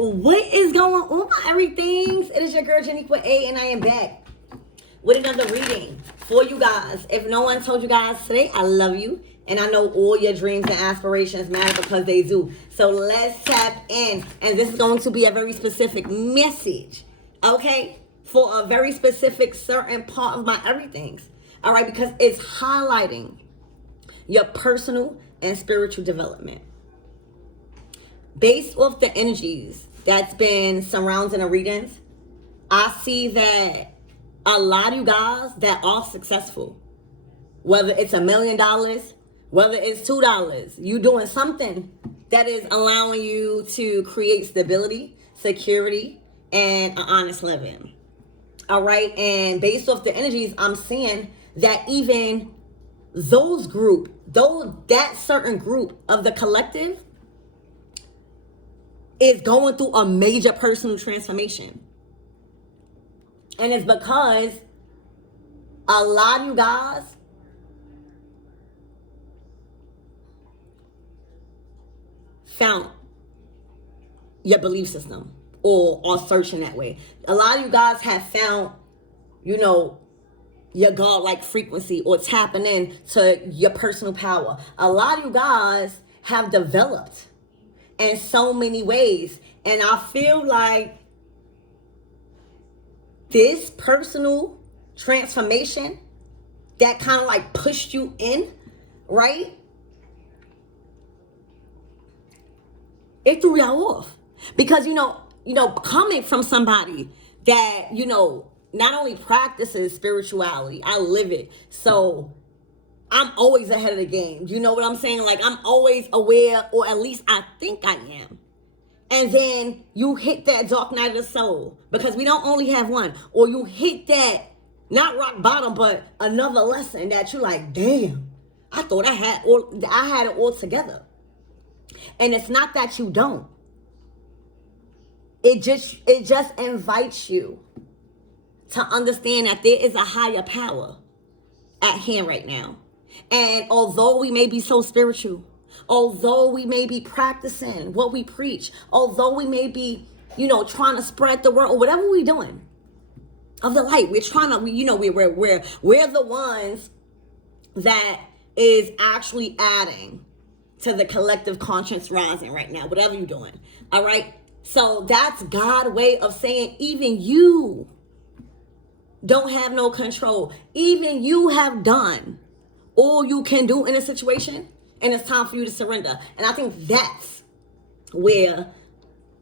What is going on, my everythings? It is your girl Jenny with A, and I am back with another reading for you guys. If no one told you guys today, I love you, and I know all your dreams and aspirations matter because they do. So let's tap in, and this is going to be a very specific message, okay, for a very specific certain part of my everythings. All right, because it's highlighting your personal and spiritual development. Based off the energies that's been surrounding the readings, I see that a lot of you guys that are successful, whether it's $1 million, whether it's $2, you doing something that is allowing you to create stability, security, and an honest living. All right, and based off the energies, I'm seeing that even that certain group of the collective is going through a major personal transformation. And it's because a lot of you guys found your belief system or are searching that way. A lot of you guys have found, your God-like frequency or tapping in to your personal power. A lot of you guys have developed in so many ways. And I feel like this personal transformation that kind of like pushed you in, right? It threw y'all off. Because, coming from somebody that, not only practices spirituality, I live it. So I'm always ahead of the game. You know what I'm saying? Like, I'm always aware, or at least I think I am. And then you hit that dark night of the soul, because we don't only have one. Or you hit that, not rock bottom, but another lesson that you're like, damn, I thought I had it all together. And it's not that you don't. It just invites you to understand that there is a higher power at hand right now. And although we may be so spiritual, although we may be practicing what we preach, although we may be, trying to spread the word or whatever we're doing of the light, we're trying to, we're the ones that is actually adding to the collective conscience rising right now, whatever you're doing. All right. So that's God's way of saying, even you don't have no control. Even you have done all you can do in a situation, and it's time for you to surrender. And I think that's where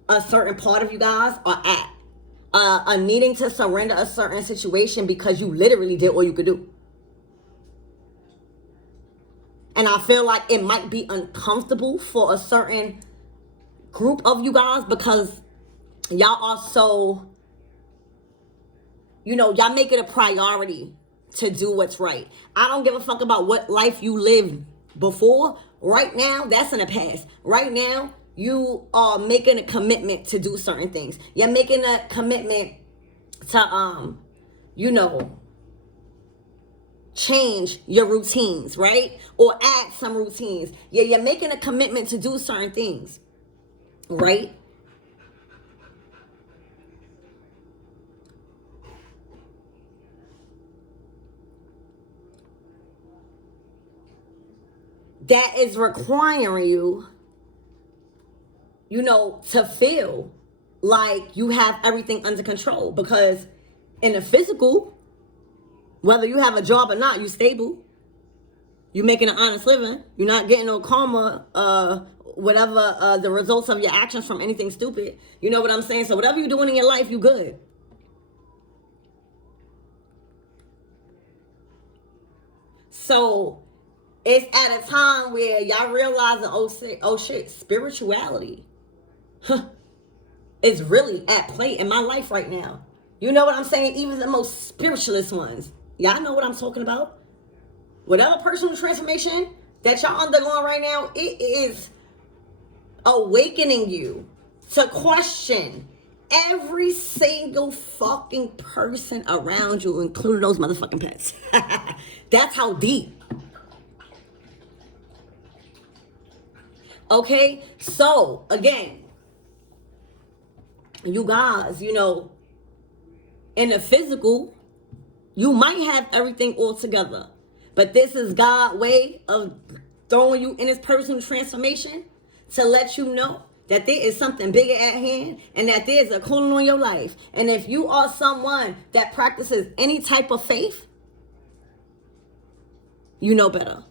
a certain part of you guys are at. Needing to surrender a certain situation because you literally did all you could do. And I feel like it might be uncomfortable for a certain group of you guys because y'all are so, y'all make it a priority to do what's right. I don't give a fuck about what life you lived before. Right now, that's in the past. Right now, you are making a commitment to do certain things. You're making a commitment to, change your routines, right? Or add some routines. Yeah, you're making a commitment to do certain things, right? That is requiring you, to feel like you have everything under control. Because in the physical, whether you have a job or not, you stable. You're making an honest living. You're not getting no karma, whatever the results of your actions from anything stupid. You know what I'm saying? So whatever you're doing in your life, you good. So it's at a time where y'all realizing, oh shit, spirituality is really at play in my life right now. You know what I'm saying? Even the most spiritualist ones. Y'all know what I'm talking about. Whatever personal transformation that y'all undergoing right now, it is awakening you to question every single fucking person around you, including those motherfucking pets. That's how deep. Okay, so again, you guys, you know, in the physical, you might have everything all together. But this is God's way of throwing you in his personal transformation to let you know that there is something bigger at hand and that there's a calling on your life. And if you are someone that practices any type of faith, you know better.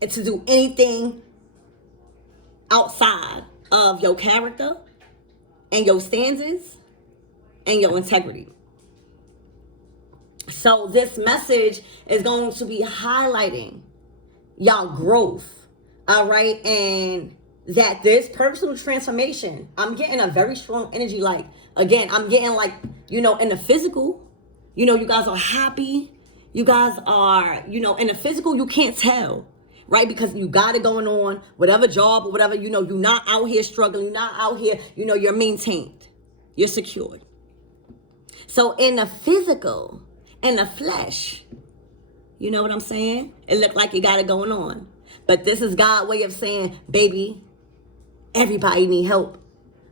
And to do anything outside of your character and your stances and your integrity. So this message is going to be highlighting y'all growth, all right? And that this personal transformation, I'm getting a very strong energy. Like, again, I'm getting like, you know, in the physical, you know, you guys are happy. You guys are, you know, in the physical, you can't tell, right? Because you got it going on, whatever job or whatever, you know, you're not out here struggling. You're not out here, you know, you're maintained. You're secured. So in the physical, in the flesh, you know what I'm saying? It looked like you got it going on. But this is God's way of saying, baby, everybody need help.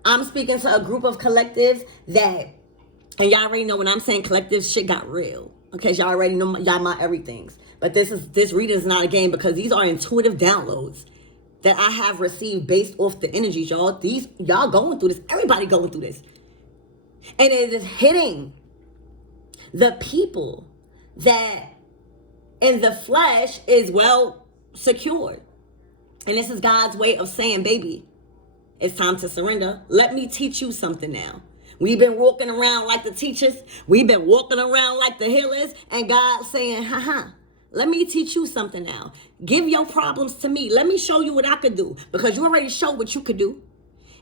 I'm speaking to a group of collectives that, and y'all already know when I'm saying collectives, shit got real. Okay, y'all already know y'all my everythings. But this reading is not a game because these are intuitive downloads that I have received based off the energies, y'all. Y'all going through this. Everybody going through this. And it is hitting the people that in the flesh is well secured. And this is God's way of saying, baby, it's time to surrender. Let me teach you something now. We've been walking around like the teachers. We've been walking around like the healers. And God's saying, let me teach you something now. Give your problems to me. Let me show you what I could do. Because you already showed what you could do.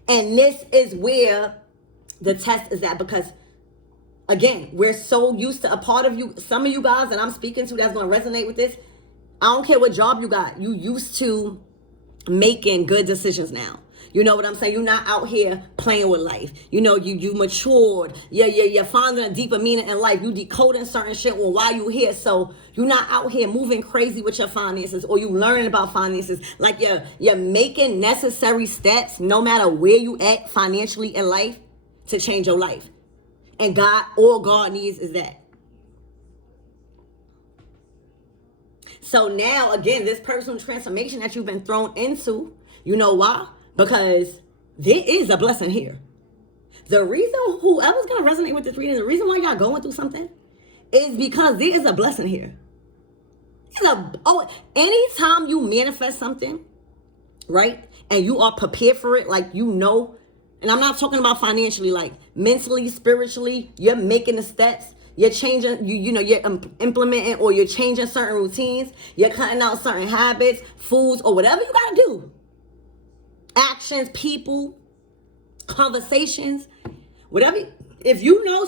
And this is where the test is at. Because, again, we're so used to a part of you. Some of you guys that I'm speaking to that's going to resonate with this. I don't care what job you got. You used to making good decisions now. You know what I'm saying? You're not out here playing with life. You know, you matured. You're finding a deeper meaning in life. You decoding certain shit on why you here. So you're not out here moving crazy with your finances or you learning about finances. Like you're making necessary steps no matter where you at financially in life to change your life. And all God needs is that. So now, again, this personal transformation that you've been thrown into, you know why? Because there is a blessing here. The reason whoever's going to resonate with this reading, the reason why y'all going through something is because there is a blessing here. Anytime you manifest something, right, and you are prepared for it, like you know, and I'm not talking about financially, like mentally, spiritually, you're making the steps. You're changing, you're implementing or you're changing certain routines. You're cutting out certain habits, foods, or whatever you got to do. Actions, people, conversations, whatever. If you know,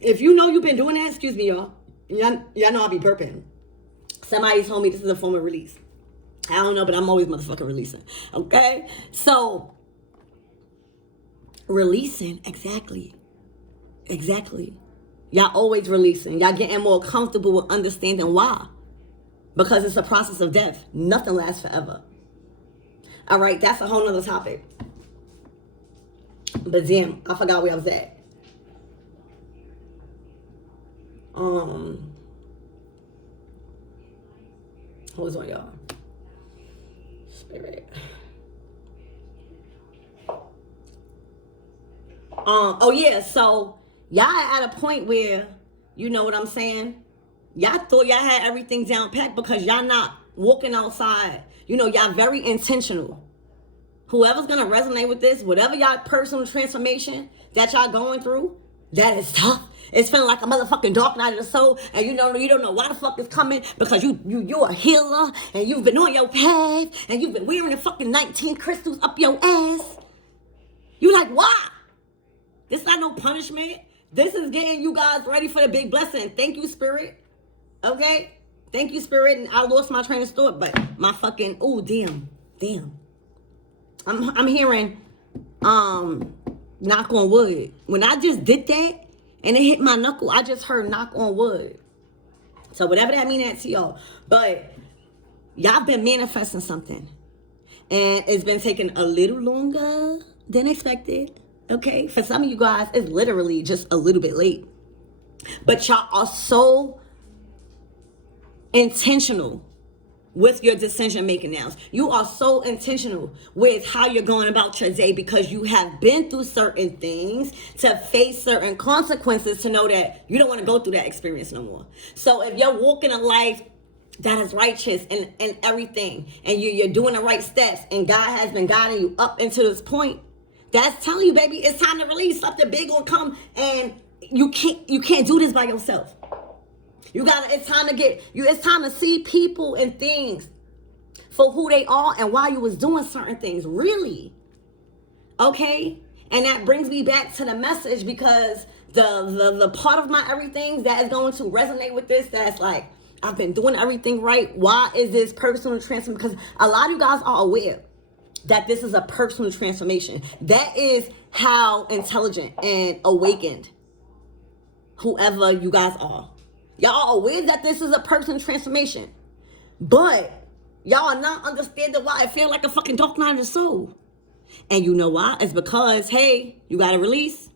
if you know you've been doing that, y'all. Y'all know I'll be burping. Somebody told me this is a form of release. I don't know, but I'm always motherfucking releasing. Okay? So, releasing, exactly. Y'all always releasing. Y'all getting more comfortable with understanding why. Because it's a process of death. Nothing lasts forever. All right, that's a whole nother topic. But damn, I forgot where I was at. Hold on, y'all. Spirit. Oh yeah, so y'all at a point where, you know what I'm saying? Y'all thought y'all had everything down packed because y'all not walking outside. You know, y'all very intentional. Whoever's going to resonate with this, whatever y'all personal transformation that y'all going through, that is tough. It's feeling like a motherfucking dark night of the soul, and you don't know why the fuck it's coming because you're a healer, and you've been on your path, and you've been wearing the fucking 19 crystals up your ass. You like, why? This not no punishment. This is getting you guys ready for the big blessing. Thank you, Spirit. Okay? Thank you, Spirit. And I lost my train of thought, but my fucking, oh, damn. I'm hearing, knock on wood. When I just did that and it hit my knuckle, I just heard knock on wood. So whatever that means to y'all. But y'all been manifesting something. And it's been taking a little longer than expected. Okay, for some of you guys, it's literally just a little bit late. But y'all are so intentional with your decision making now. You are so intentional with how you're going about your day because you have been through certain things to face certain consequences to know that you don't want to go through that experience no more. So if you're walking a life that is righteous and everything, and you're doing the right steps, and God has been guiding you up into this point, that's telling you, baby, it's time to release. Something big gonna come, and you can't do this by yourself. It's time to see people and things for who they are and why you was doing certain things, really. Okay? And that brings me back to the message, because the part of my everything that is going to resonate with this, that's like, I've been doing everything right. Why is this personal transformation? Because a lot of you guys are aware that this is a personal transformation. That is how intelligent and awakened whoever you guys are. Y'all are aware that this is a personal transformation. But y'all are not understanding why it feels like a fucking dark night of the soul. And you know why? It's because, hey, you got to release.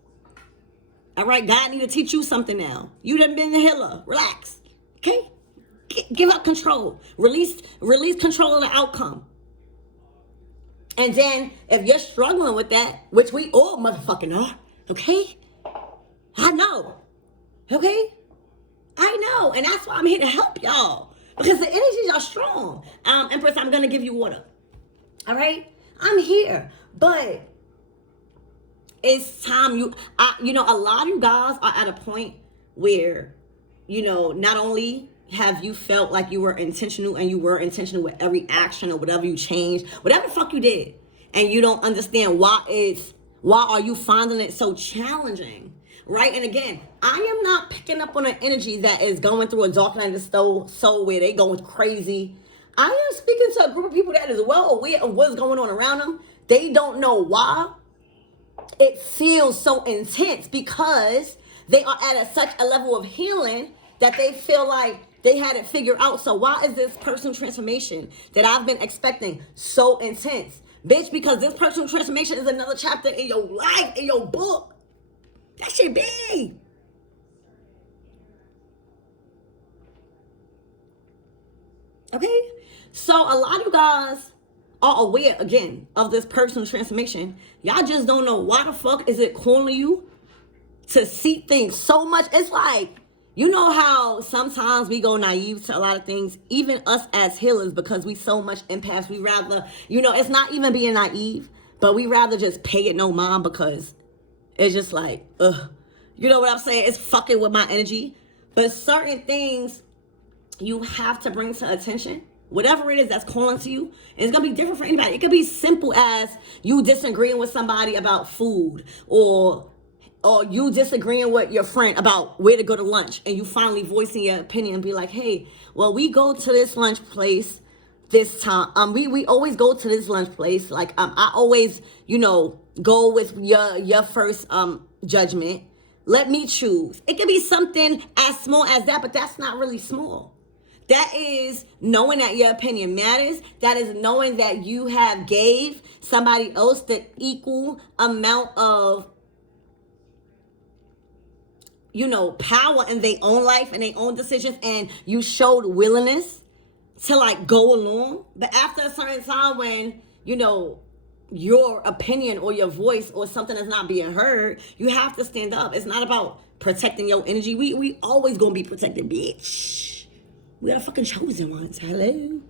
All right, God need to teach you something now. You done been the healer. Relax. Okay? Give up control. Release control of the outcome. And then if you're struggling with that, which we all motherfucking are, okay? I know. Okay? I know. And that's why I'm here to help y'all. Because the energies are strong. Empress, I'm going to give you water. All right? I'm here. But it's time a lot of you guys are at a point where, not only have you felt like you were intentional, and you were intentional with every action or whatever you changed, whatever the fuck you did, and you don't understand why are you finding it so challenging, right? And again, I am not picking up on an energy that is going through a dark night of the soul where they going crazy. I am speaking to a group of people that is well aware of what's going on around them. They don't know why it feels so intense, because they are at such a level of healing that they feel like they had it figured out. So why is this personal transformation that I've been expecting so intense? Bitch, because this personal transformation is another chapter in your life, in your book. That shit big. Okay? So a lot of you guys are aware, again, of this personal transformation. Y'all just don't know why the fuck is it calling you to see things so much. It's like, you know how sometimes we go naive to a lot of things, even us as healers, because we so much empaths. We rather, it's not even being naive, but we rather just pay it no mind, because it's just like, ugh. You know what I'm saying? It's fucking with my energy. But certain things you have to bring to attention. Whatever it is that's calling to you, it's going to be different for anybody. It could be simple as you disagreeing with somebody about food, or you disagreeing with your friend about where to go to lunch, and you finally voicing your opinion and be like, hey, well, we go to this lunch place this time. We always go to this lunch place. Like, I always, go with your first judgment. Let me choose. It could be something as small as that, but that's not really small. That is knowing that your opinion matters. That is knowing that you have gave somebody else the equal amount of, power in their own life and their own decisions, and you showed willingness to like go along. But after a certain time, when, your opinion or your voice or something is not being heard, you have to stand up. It's not about protecting your energy. We always gonna be protected, bitch. We are fucking chosen ones. Hello.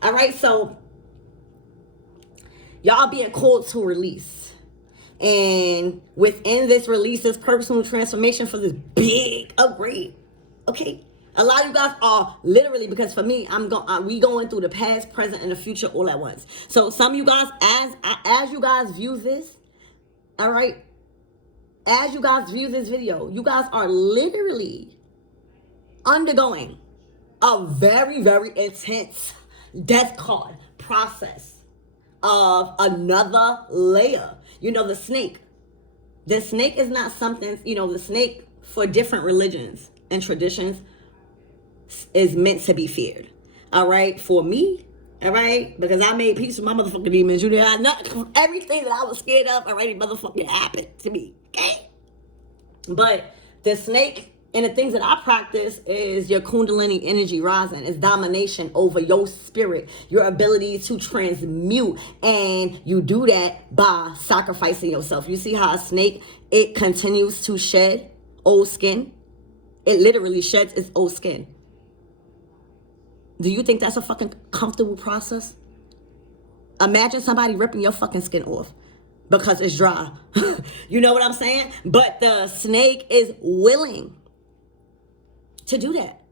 All right, so y'all being called to release. And within this release, this personal transformation for this big upgrade. Okay? A lot of you guys are literally, because for me, we going through the past, present, and the future all at once. So some of you guys, as you guys view this, all right, as you guys view this video, you guys are literally undergoing a very, very intense death card process of another layer. The snake. The snake is not something, the snake for different religions and traditions is meant to be feared. All right. For me, All right? Because I made peace with my motherfucking demons. You know, everything that I was scared of already motherfucking happened to me. Okay? But the snake and the things that I practice is your kundalini energy rising. It's domination over your spirit, your ability to transmute. And you do that by sacrificing yourself. You see how a snake, it continues to shed old skin? It literally sheds its old skin. Do you think that's a fucking comfortable process? Imagine somebody ripping your fucking skin off because it's dry. You know what I'm saying? But the snake is willing to do that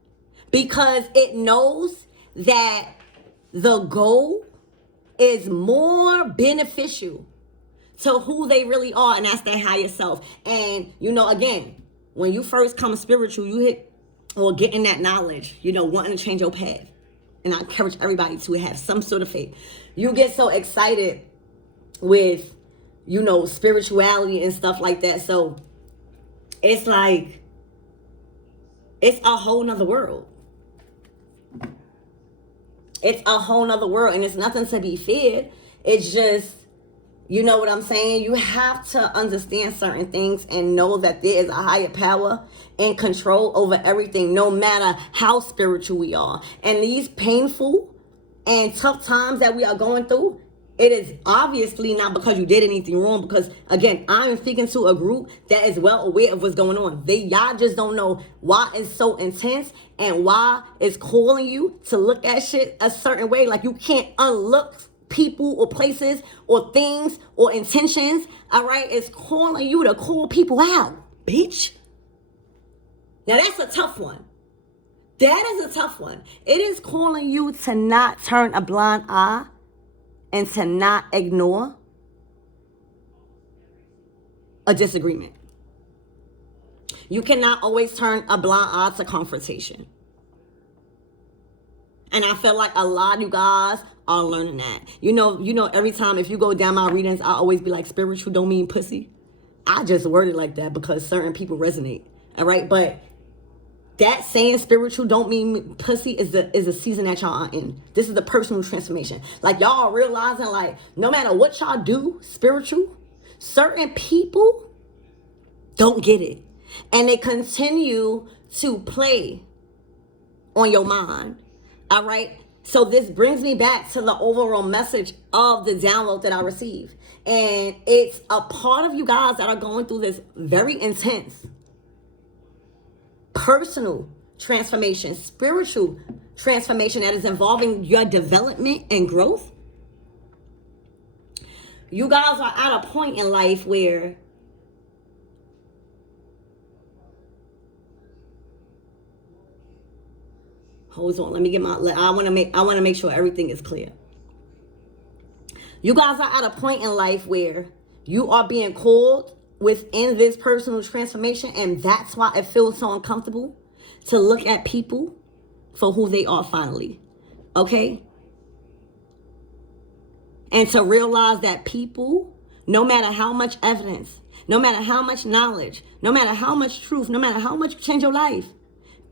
because it knows that the goal is more beneficial to who they really are, and that's their higher self. And, you know, again, when you first come spiritual, you hit or getting that knowledge, you know, wanting to change your path. And I encourage everybody to have some sort of faith. You get so excited with, you know, spirituality and stuff like that. So it's like, it's a whole nother world. It's a whole nother world, and it's nothing to be feared. It's just, you know what I'm saying? You have to understand certain things and know that there is a higher power and control over everything, no matter how spiritual we are. And these painful and tough times that we are going through, it is obviously not because you did anything wrong, because again, I'm speaking to a group that is well aware of what's going on. Y'all just don't know why it's so intense and why it's calling you to look at shit a certain way. Like you can't unlook people or places or things or intentions. All right, it's calling you to call people out, bitch. Now that's a tough one. That is a tough one. It is calling you to not turn a blind eye and to not ignore a disagreement. You cannot always turn a blind eye to confrontation. And I feel like a lot of you guys are learning that. You know, every time if you go down my readings, I always be like, spiritual don't mean pussy. I just word it like that because certain people resonate. All right, but that saying spiritual don't mean pussy is a season that y'all are in. This is the personal transformation. Like y'all are realizing, like, no matter what y'all do spiritual, certain people don't get it. And they continue to play on your mind. All right. So this brings me back to the overall message of the download that I received. And it's a part of you guys that are going through this very intense personal transformation, spiritual transformation that is involving your development and growth. You guys are at a point in life where hold on, let me get my, I want to make sure everything is clear. You guys are at a point in life where you are being called within this personal transformation, and that's why it feels so uncomfortable to look at people for who they are finally. Okay? And to realize that people, no matter how much evidence, no matter how much knowledge, no matter how much truth, no matter how much you change your life,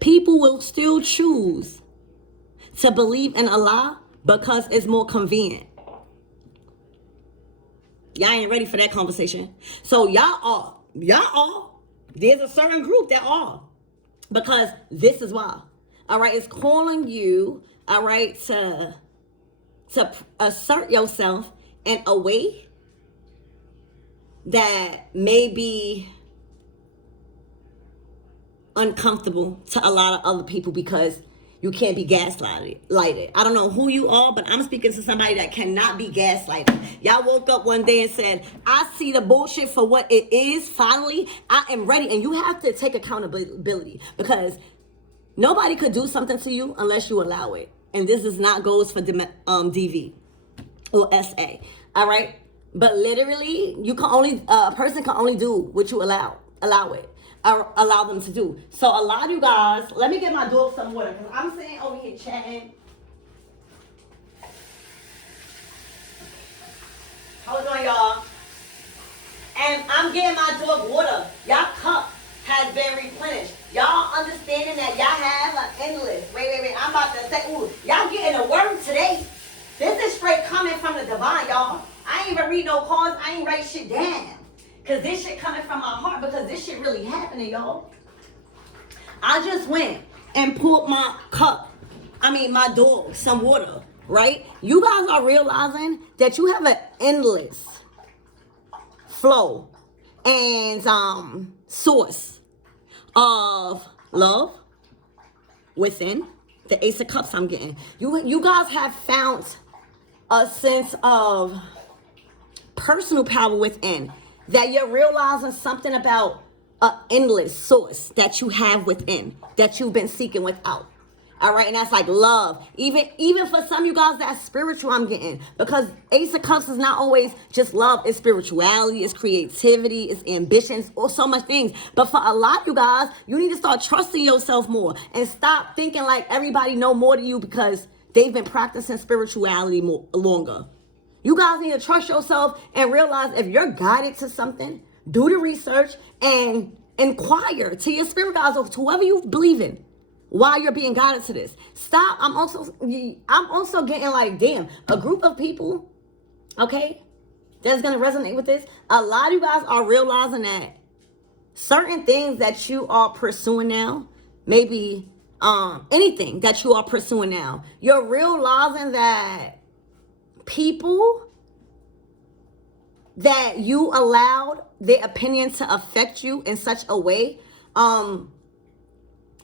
people will still choose to believe in a lie because it's more convenient. Y'all ain't ready for that conversation. So y'all are. There's a certain group that are. Because this is why. All right, it's calling you, all right, to assert yourself in a way that may be uncomfortable to a lot of other people because you can't be gaslighted. I don't know who you are, but I'm speaking to somebody that cannot be gaslighted. Y'all woke up one day and said, I see the bullshit for what it is. Finally, I am ready. And you have to take accountability because nobody could do something to you unless you allow it. And this is not goes for DV or SA. All right. But literally, you can only, a person can only do what you allow it. Allow them to do. So a lot of you guys, let me get my dog some water because I'm sitting over here chatting. Hold on, y'all. And I'm getting my dog water. Y'all cup has been replenished. Y'all understanding that y'all have an endless. Wait. I'm about to say, ooh, y'all getting a word today. This is straight coming from the divine, y'all. I ain't even read no cards. I ain't write shit down. Because this shit coming from my heart, because this shit really happening, y'all. I just went and poured my dog some water, right? You guys are realizing that you have an endless flow and source of love within. The Ace of Cups I'm getting. You guys have found a sense of personal power within, that you're realizing something about an endless source that you have within, that you've been seeking without. All right, and that's like love. Even for some of you guys, that's spiritual I'm getting. Because Ace of Cups is not always just love. It's spirituality, it's creativity, it's ambitions, or so much things. But for a lot of you guys, you need to start trusting yourself more. And stop thinking like everybody know more than you because they've been practicing spirituality longer. You guys need to trust yourself and realize if you're guided to something, do the research and inquire to your spirit guides or to whoever you believe in. While you're being guided to this, stop. I'm also getting like, damn, a group of people, okay, that's gonna resonate with this. A lot of you guys are realizing that certain things that you are pursuing now, maybe anything that you are pursuing now, you're realizing that people that you allowed their opinion to affect you in such a way,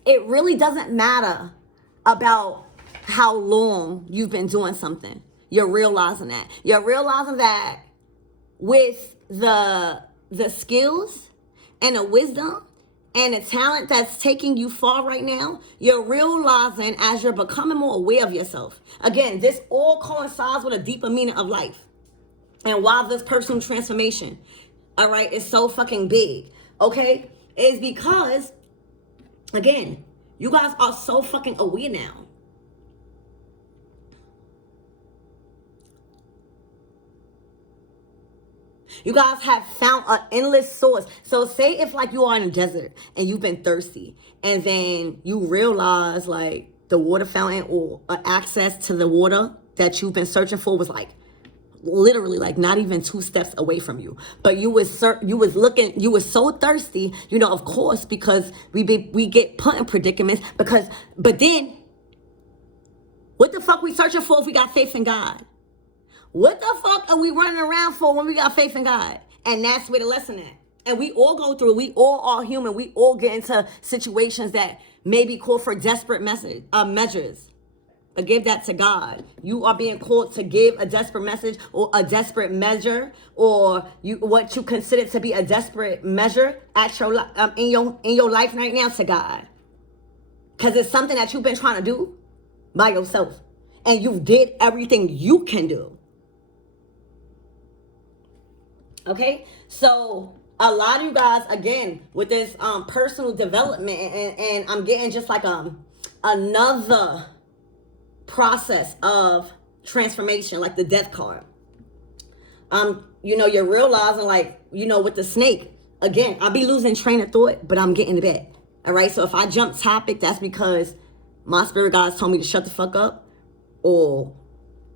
it really doesn't matter about how long you've been doing something. You're realizing that. You're realizing that with the skills and the wisdom and the talent that's taking you far right now, you're realizing as you're becoming more aware of yourself. Again, this all coincides with a deeper meaning of life. And why this personal transformation, all right, is so fucking big, okay, is because, again, you guys are so fucking aware now. You guys have found an endless source. So say if like you are in a desert and you've been thirsty and then you realize like the water fountain or access to the water that you've been searching for was like literally like not even 2 steps away from you, but you was so thirsty, you know, of course, because we get put in predicaments but then what the fuck we searching for if we got faith in God? What the fuck are we running around for when we got faith in God? And that's where the lesson at. And we all go through it. We all are human. We all get into situations that maybe call for desperate measures. But give that to God. You are being called to give a desperate message or a desperate measure, or what you consider to be a desperate measure at your in your life right now to God, because it's something that you've been trying to do by yourself, and you did everything you can do. Okay, so a lot of you guys, again, with this personal development, and I'm getting just like another process of transformation, like the death card. You know, you're realizing, like, you know, with the snake, again, I'll be losing train of thought, but I'm getting to bed. All right, so if I jump topic, that's because my spirit guides told me to shut the fuck up, or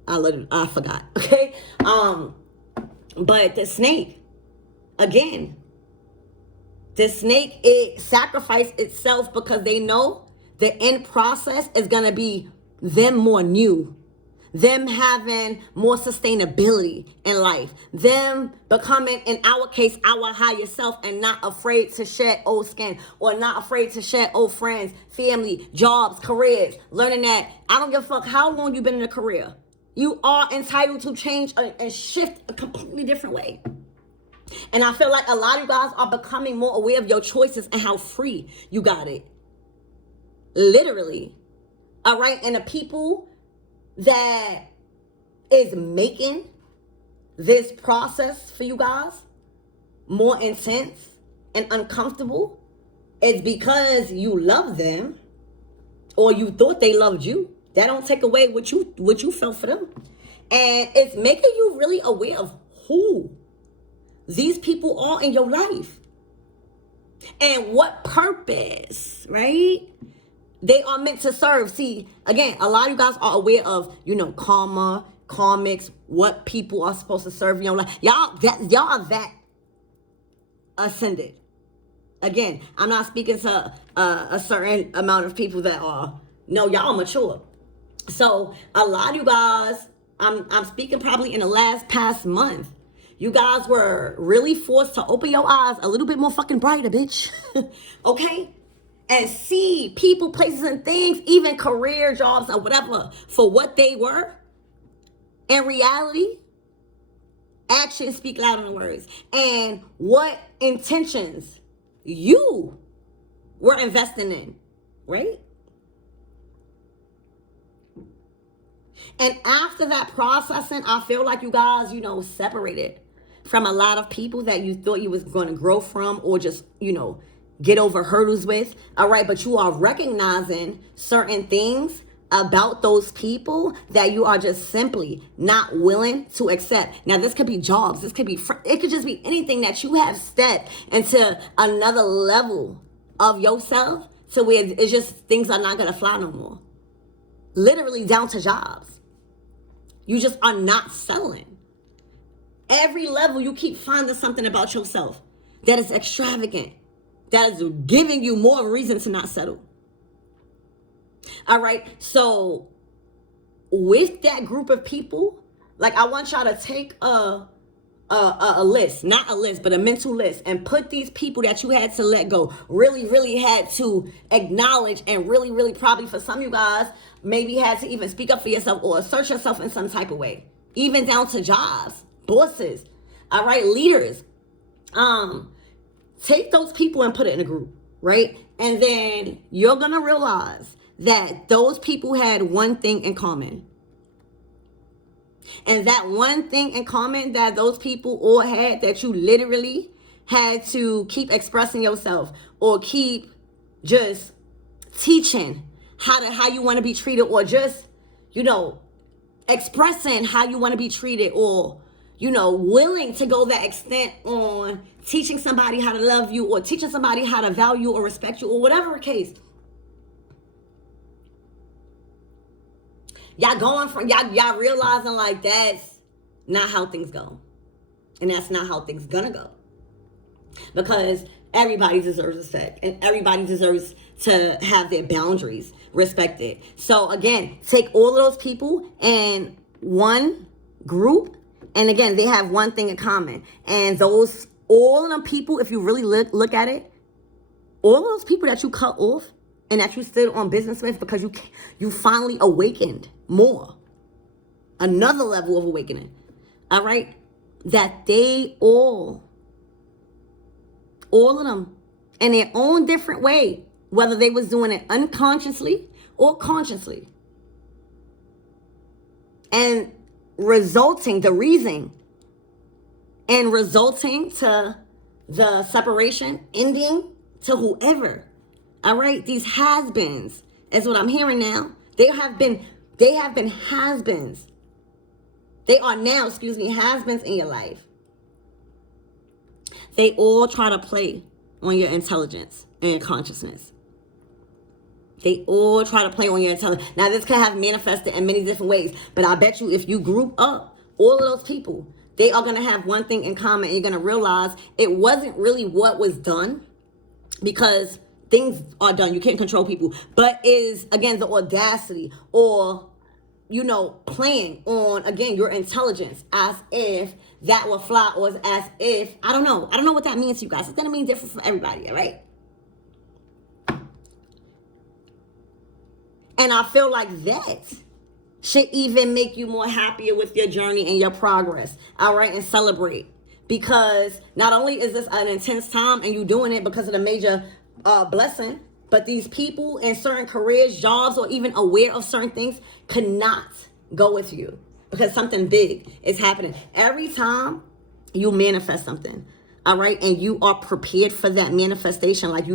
I forgot. Okay, but the snake, again, the snake, it sacrificed itself because they know the end process is gonna be them more new, them having more sustainability in life, them becoming, in our case, our higher self, and not afraid to shed old skin, or not afraid to shed old friends, family, jobs, careers, learning that I don't give a fuck how long you've been in a career. You are entitled to change and shift a completely different way. And I feel like a lot of you guys are becoming more aware of your choices and how free you got it. Literally. All right, and the people that is making this process for you guys more intense and uncomfortable, it's because you love them, or you thought they loved you. That don't take away what you felt for them. And it's making you really aware of who these people are in your life and what purpose, right, they are meant to serve. See, again, a lot of you guys are aware of, you know, karma, karmics, what people are supposed to serve in your life. Y'all are that ascended. Again, I'm not speaking to a certain amount of people that are, no, y'all mature. So a lot of you guys, I'm speaking probably in the past month, you guys were really forced to open your eyes a little bit more fucking brighter, bitch. Okay? And see people, places, and things, even career jobs or whatever, for what they were. In reality, actions speak louder than words. And what intentions you were investing in, right? And after that processing, I feel like you guys, separated from a lot of people that you thought you was going to grow from or just, get over hurdles with. All right. But you are recognizing certain things about those people that you are just simply not willing to accept. Now, this could be jobs. This could be, it could just be anything that you have stepped into another level of yourself to where it's just things are not going to fly no more. Literally down to jobs. You just are not settling. Every level you keep finding something about yourself that is extravagant, that is giving you more of a reason to not settle. All right. So with that group of people, like I want y'all to take a list, not a list, but a mental list, and put these people that you had to let go, really had to acknowledge, and really probably for some of you guys, maybe had to even speak up for yourself or assert yourself in some type of way, even down to jobs, bosses, all right, leaders. Take those people and put it in a group, right? And then you're going to realize that those people had one thing in common. And that one thing in common that those people all had, that you literally had to keep expressing yourself or keep just teaching how you want to be treated, or just, expressing how you want to be treated, or, willing to go that extent on teaching somebody how to love you, or teaching somebody how to value or respect you, or whatever the case. Y'all going from, y'all realizing like that's not how things go. And that's not how things gonna go. Because everybody deserves respect, and everybody deserves to have their boundaries respected. So again, take all of those people in one group, and again, they have one thing in common. And all of them people, if you really look at it, all of those people that you cut off and that you stood on business with because you finally awakened more, another level of awakening, all right, that they all of them in their own different way, whether they was doing it unconsciously or consciously, and resulting to the separation, ending to whoever. All right, these has-beens is what I'm hearing now. They have been has-beens. They are now, has-beens in your life. They all try to play on your intelligence and your consciousness. They all try to play on your intelligence. Now, this can have manifested in many different ways, but I bet you if you group up all of those people, they are going to have one thing in common, and you're going to realize it wasn't really what was done, because things are done. You can't control people, but is, again, the audacity or, playing on, again, your intelligence as if that will fly, or as if, I don't know what that means to you guys. It's going to mean different for everybody, all right? And I feel like that should even make you more happier with your journey and your progress, all right, and celebrate. Because not only is this an intense time and you doing it because of the major blessing, but these people in certain careers, jobs, or even aware of certain things cannot go with you because something big is happening. Every time you manifest something, all right, and you are prepared for that manifestation, like,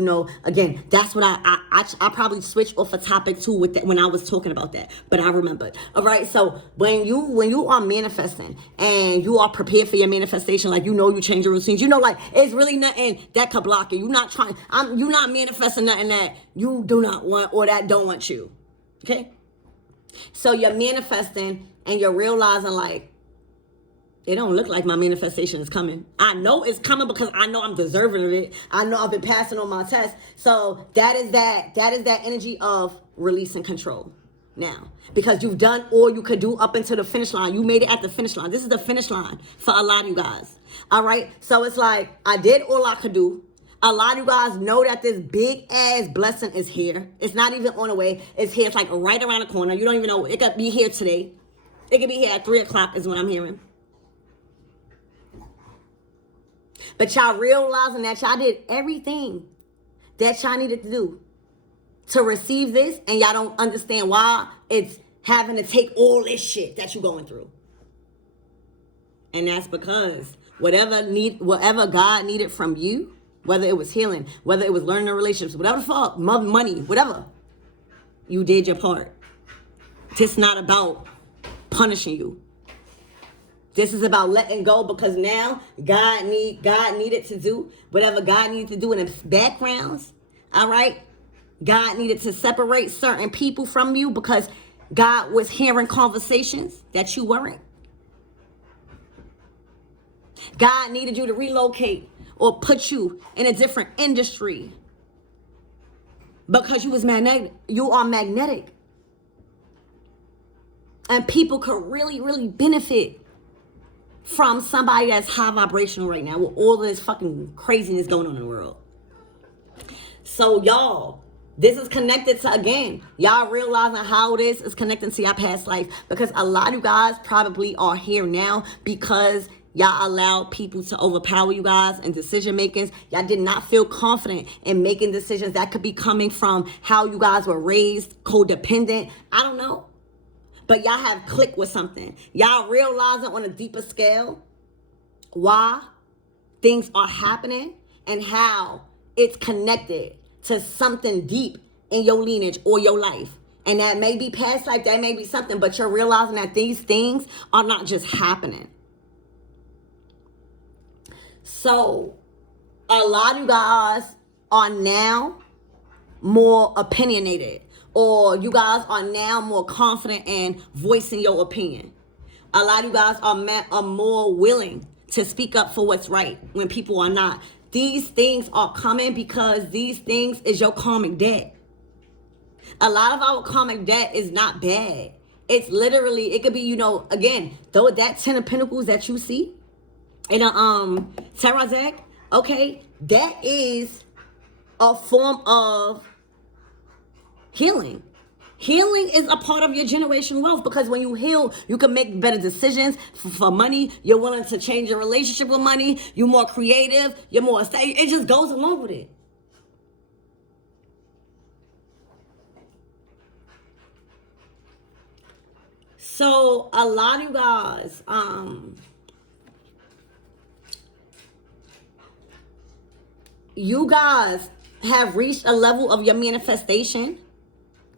again, that's what I probably switched off a topic too with that when I was talking about that, but I remembered. All right, so when you are manifesting and you are prepared for your manifestation, like, you change your routines, like, it's really nothing that could block it. You're not manifesting nothing that you do not want or that don't want you. Okay, So you're manifesting and you're realizing like, it don't look like my manifestation is coming. I know it's coming because I know I'm deserving of it. I know I've been passing on my test. So that is that energy of release and control. Now, because you've done all you could do up until the finish line. You made it at the finish line. This is the finish line for a lot of you guys. All right? So it's like, I did all I could do. A lot of you guys know that this big ass blessing is here. It's not even on the way. It's here. It's like right around the corner. You don't even know. It could be here today. It could be here at 3 o'clock is what I'm hearing. But y'all realizing that y'all did everything that y'all needed to do to receive this, and y'all don't understand why it's having to take all this shit that you're going through. And that's because whatever God needed from you, whether it was healing, whether it was learning relationships, whatever the fuck, money, whatever, you did your part. This is not about punishing you. This is about letting go, because now God needed to do whatever God needed to do in the backgrounds. All right? God needed to separate certain people from you because God was hearing conversations that you weren't. God needed you to relocate or put you in a different industry because you are magnetic. And people could really, really benefit from somebody that's high vibrational right now with all this fucking craziness going on in the world. So y'all, this is connected to, again, y'all realizing how this is connecting to your past life, because a lot of you guys probably are here now because y'all allowed people to overpower you guys in decision makings. Y'all did not feel confident in making decisions that could be coming from how you guys were raised, codependent. I don't know. But y'all have clicked with something. Y'all realizing on a deeper scale why things are happening and how it's connected to something deep in your lineage or your life. And that may be past life, that may be something, but you're realizing that these things are not just happening. So a lot of you guys are now more opinionated, or you guys are now more confident in voicing your opinion. A lot of you guys are more willing to speak up for what's right when people are not. These things are coming because these things is your karmic debt. A lot of our karmic debt is not bad. It's literally, it could be, again, though that 10 of Pentacles that you see in a tarot deck, okay, that is a form of healing. Healing is a part of your generational wealth, because when you heal, you can make better decisions for money. You're willing to change your relationship with money. You're more creative. You're more, it just goes along with it. So a lot of you guys, you guys have reached a level of your manifestation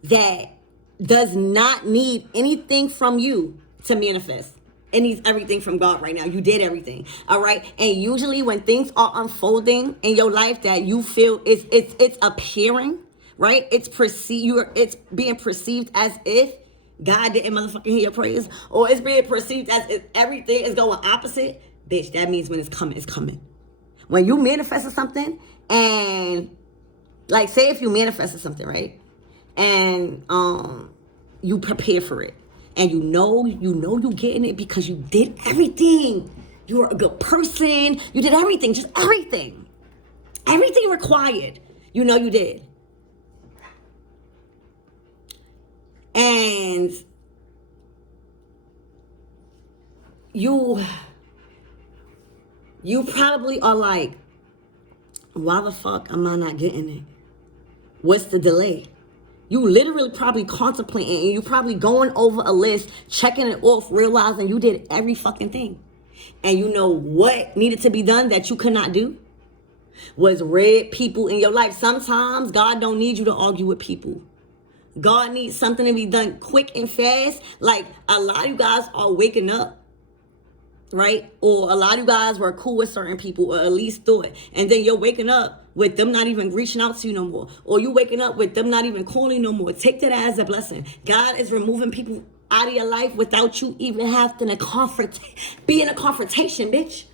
that does not need anything from you to manifest. It needs everything from God right now. You did everything. All right. And usually when things are unfolding in your life that you feel it's appearing, right? It's being perceived as if God didn't motherfucking hear your prayers, or it's being perceived as if everything is going opposite. Bitch, that means when it's coming, it's coming. When you manifested something, and like, say if you manifested something, right? And you prepare for it, and you know you're getting it because you did everything. You were a good person. You did everything, just everything required. You did. And you probably are like, why the fuck am I not getting it? What's the delay? You literally probably contemplating, and you probably going over a list, checking it off, realizing you did every fucking thing. And you know what needed to be done that you could not do? Was red people in your life. Sometimes God don't need you to argue with people. God needs something to be done quick and fast. Like, a lot of you guys are waking up right? Or a lot of you guys were cool with certain people, or at least thought. And then you're waking up with them not even reaching out to you no more. Or you waking up with them not even calling no more. Take that as a blessing. God is removing people out of your life without you even having to be in a confrontation, bitch.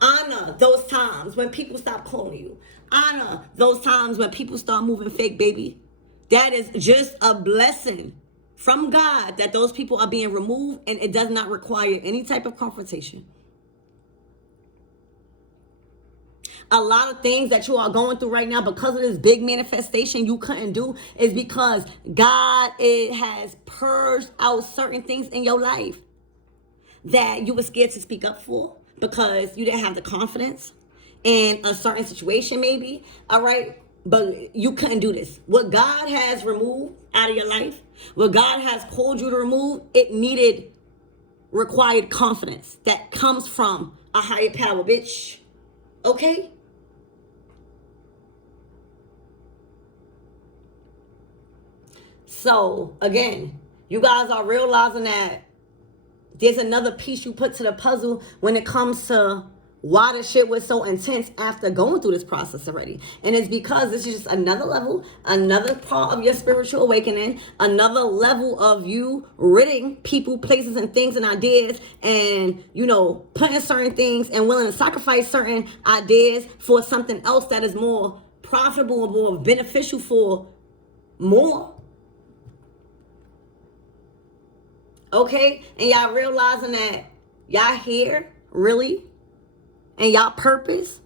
Honor those times when people stop calling you. Honor those times when people start moving fake, baby. That is just a blessing from God that those people are being removed, and it does not require any type of confrontation. A lot of things that you are going through right now because of this big manifestation you couldn't do is because God has purged out certain things in your life that you were scared to speak up for because you didn't have the confidence in a certain situation, maybe. All right. But you couldn't do this. What God has removed out of your life, what God has called you to remove, it required confidence that comes from a higher power, bitch. Okay? So, again, you guys are realizing that there's another piece you put to the puzzle when it comes to why the shit was so intense after going through this process already. And it's because this is just another level, another part of your spiritual awakening, another level of you ridding people, places, and things and ideas, and, you know, putting certain things and willing to sacrifice certain ideas for something else that is more profitable, more beneficial for more. Okay? And y'all realizing that y'all here, really, and y'all purpose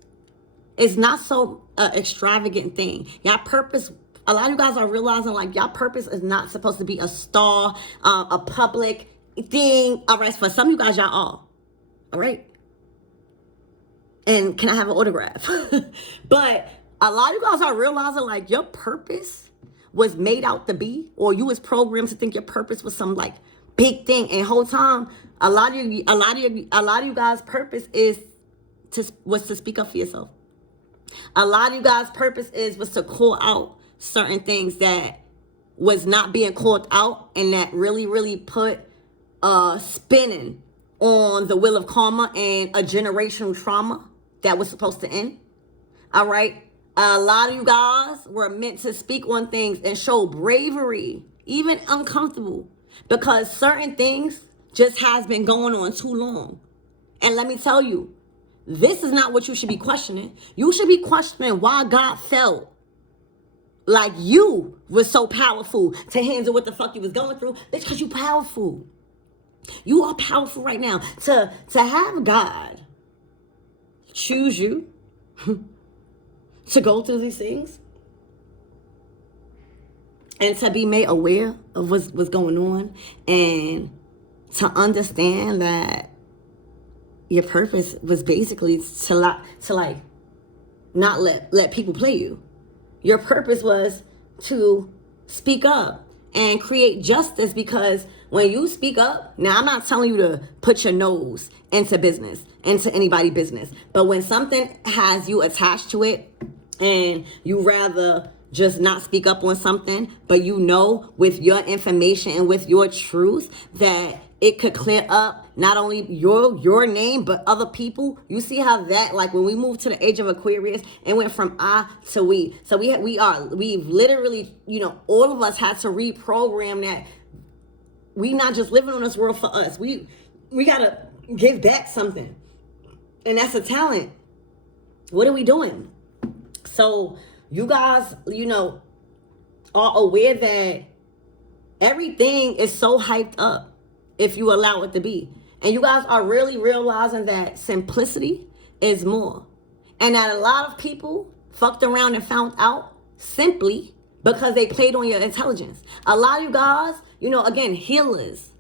is not so extravagant thing. Y'all purpose, a lot of you guys are realizing like y'all purpose is not supposed to be a star, a public thing. All right, for some of you guys, y'all are. All right. And can I have an autograph? But a lot of you guys are realizing like your purpose was made out to be, or you was programmed to think your purpose was some like big thing. And whole time, a lot of you guys' purpose was to speak up for yourself. A lot of you guys' purpose was to call out certain things that was not being called out, and that really, really put spinning on the wheel of karma and a generational trauma that was supposed to end. All right. A lot of you guys were meant to speak on things and show bravery, even uncomfortable, because certain things just has been going on too long. And let me tell you, this is not what you should be questioning. You should be questioning why God felt like you was so powerful to handle what the fuck you was going through. It's because you powerful. You are powerful right now. To have God choose you to go through these things and to be made aware of what's going on, and to understand that your purpose was basically to not let people play you. Your purpose was to speak up and create justice, because when you speak up, now I'm not telling you to put your nose into business, into anybody's business, but when something has you attached to it and you rather just not speak up on something, but you know with your information and with your truth that it could clear up not only your name, but other people. You see how that, like when we moved to the age of Aquarius, it went from I to we. So we've literally, you know, all of us had to reprogram that we not just living on this world for us. We gotta give back something. And that's a talent. What are we doing? So you guys, you know, are aware that everything is so hyped up if you allow it to be. And you guys are really realizing that simplicity is more. And that a lot of people fucked around and found out simply because they played on your intelligence. A lot of you guys, you know, again, healers,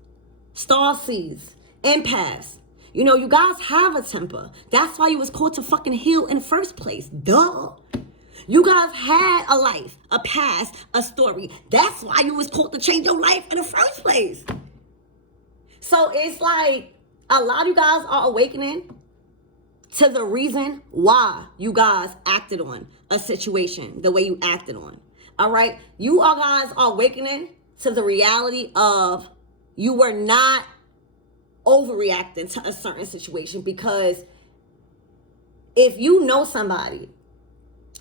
starseeds, empaths, you know, you guys have a temper. That's why you was called to fucking heal in the first place. Duh. You guys had a life, a past, a story. That's why you was called to change your life in the first place. So it's like a lot of you guys are awakening to the reason why you guys acted on a situation the way you acted on. All right? You guys are awakening to the reality of you were not overreacting to a certain situation, because if you know somebody